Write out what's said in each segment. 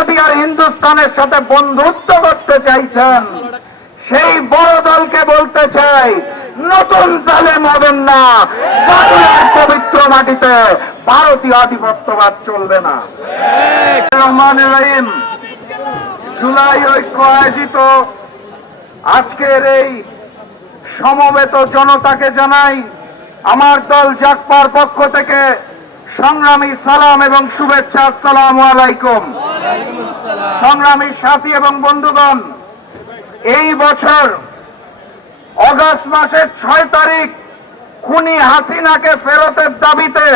মোদী আর হিন্দুস্তানের সাথে বন্ধুত্ব করতে চাইছেন, সেই বড় দলকে বলতে চাই, নতুন জালেম হবেন না। বাংলার পবিত্র মাটিতে ভারতীয় আধিপত্যবাদ চলবে না। রহমানুর রহিম, জুলাই ঐক্য আয়োজিত আজকের এই সমবেত জনতাকে জানাই আমার দল জাগপার পক্ষ থেকে সংগ্রামী সালাম এবং শুভেচ্ছা। আসসালামু আলাইকুম। সংগ্রামী সাথী এবং বন্ধুগণ, এই বছর অগাস্ট মাসের 6 তারিখ খুনি হাসিনাকে ফেরতের দাবিতে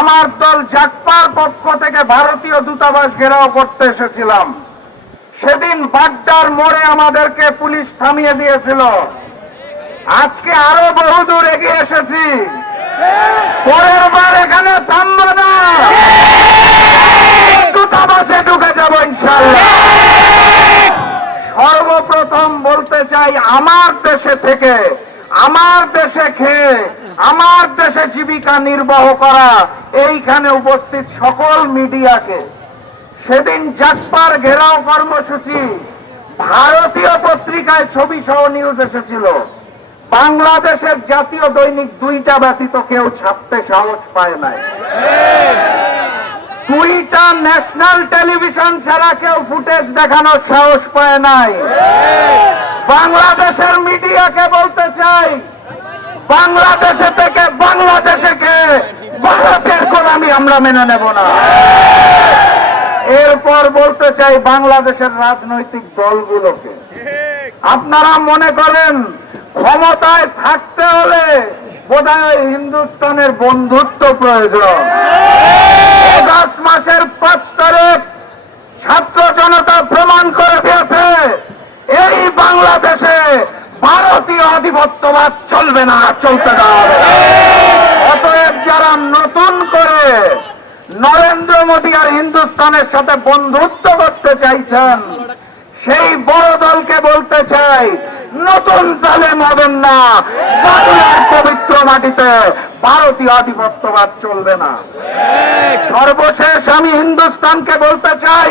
আমার দল জাগপার পক্ষ থেকে ভারতীয় দূতাবাস ঘেরাও করতে এসেছিলাম। সেদিন বাড্ডার মোড়ে আমাদেরকে পুলিশ থামিয়ে দিয়েছিল। আজকে আরো বহুদূর এগিয়ে এসেছি, পরের বার এখানে থামবো না, দূতাবাসে ঢুকে যাবো ইনশাআল্লাহ। সর্বপ্রথম বলতে চাই, আমার দেশে থেকে, আমার দেশে খেয়ে, আমার দেশে জীবিকা নির্বাহ করা এইখানে উপস্থিত সকল মিডিয়াকে, সেদিন জাগপার ঘেরাও কর্মসূচি ভারতীয় পত্রিকায় ছবি সহ নিউজ এসেছিল। বাংলাদেশের জাতীয় দৈনিক 2টা ব্যতীত কেউ ছাপতে সাহস পায় নাই। 2টা ন্যাশনাল টেলিভিশন ছাড়া কেউ ফুটেজ দেখানোর সাহস পায় নাই। বাংলাদেশের মিডিয়াকে বলতে চাই, বাংলাদেশে থেকে বাংলাদেশকে ভারতের গোলামি আমরা মেনে নেব না। এরপর বলতে চাই বাংলাদেশের রাজনৈতিক দলগুলোকে, আপনারা মনে করেন ক্ষমতায় থাকতে হলে বোধহয় হিন্দুস্তানের বন্ধুত্ব প্রয়োজন। অগাস্ট মাসের 5 তারিখ ছাত্র জনতা প্রমাণ করে দিয়েছে এই বাংলাদেশে ভারতীয় আধিপত্যবাদ চলবে না, চলতে দেওয়া হবে। অতএব যারা নতুন করে নরেন্দ্র মোদী আর হিন্দুস্তানের সাথে বন্ধুত্ব করতে চাইছেন, সেই বড় দলকে বলতে চাই, নতুন জালেম হবেন না। বাংলার পবিত্র মাটিতে ভারতীয় আধিপত্যবাদ চলবে না। সর্বশেষ আমি হিন্দুস্তানকে বলতে চাই,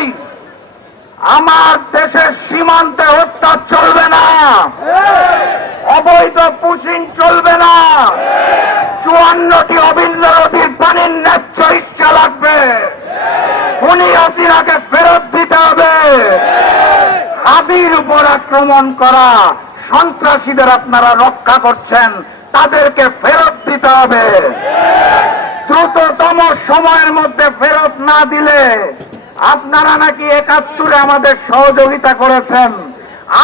আমার দেশের সীমান্তে হত্যা চলবে না, অবৈধ পুশিং চলবে না, 54টি অভিন্ন নদীর পানির ন্যায্য ইচ্ছা লাগবে, খুনি হাসিনাকে ফেরত দিতে হবে। হাদির উপর আক্রমণ করা সন্ত্রাসীদের আপনারা রক্ষা করছেন, তাদেরকে ফেরত দিতে হবে। দ্রুততম সময়ের মধ্যে ফেরত না দিলে, আপনারা নাকি 71-এ আমাদের সহযোগিতা করেছেন,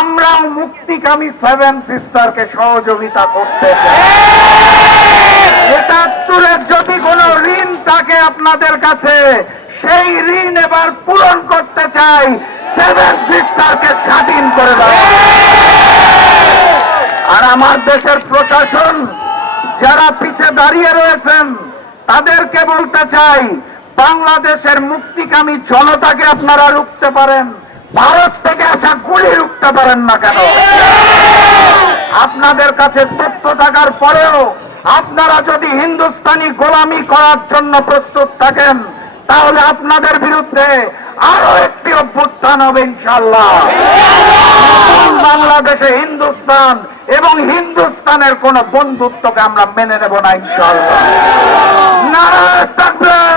আমরাও মুক্তিকামী 7 সিস্টারকে সহযোগিতা করতে চাই। 71-এর যদি কোনো ঋণ থাকে আপনাদের কাছে, সেই ঋণ এবার পূরণ করতে চাই, 7 সিস্টারকে স্বাধীন করে দাও। আর আমার দেশের প্রশাসন যারা পিছে দাঁড়িয়ে রয়েছেন, তাদেরকে বলতে চাই, বাংলাদেশের মুক্তিকামী জনতাকে আপনারা রুখতে পারেন, ভারত থেকে আসা গুলি রুখতে পারেন না কেন? আপনাদের কাছে তথ্য থাকার পরেও আপনারা যদি হিন্দুস্তানি গোলামি করার জন্য প্রস্তুত থাকেন, তাহলে আপনাদের বিরুদ্ধে আরো একটি অভ্যুত্থান হবে ইনশাআল্লাহ। বাংলাদেশে হিন্দুস্তান এবং হিন্দুস্তানের কোন বন্ধুত্বকে আমরা মেনে নেব না ইনশাআল্লাহ। নারায়ে তাকবীর।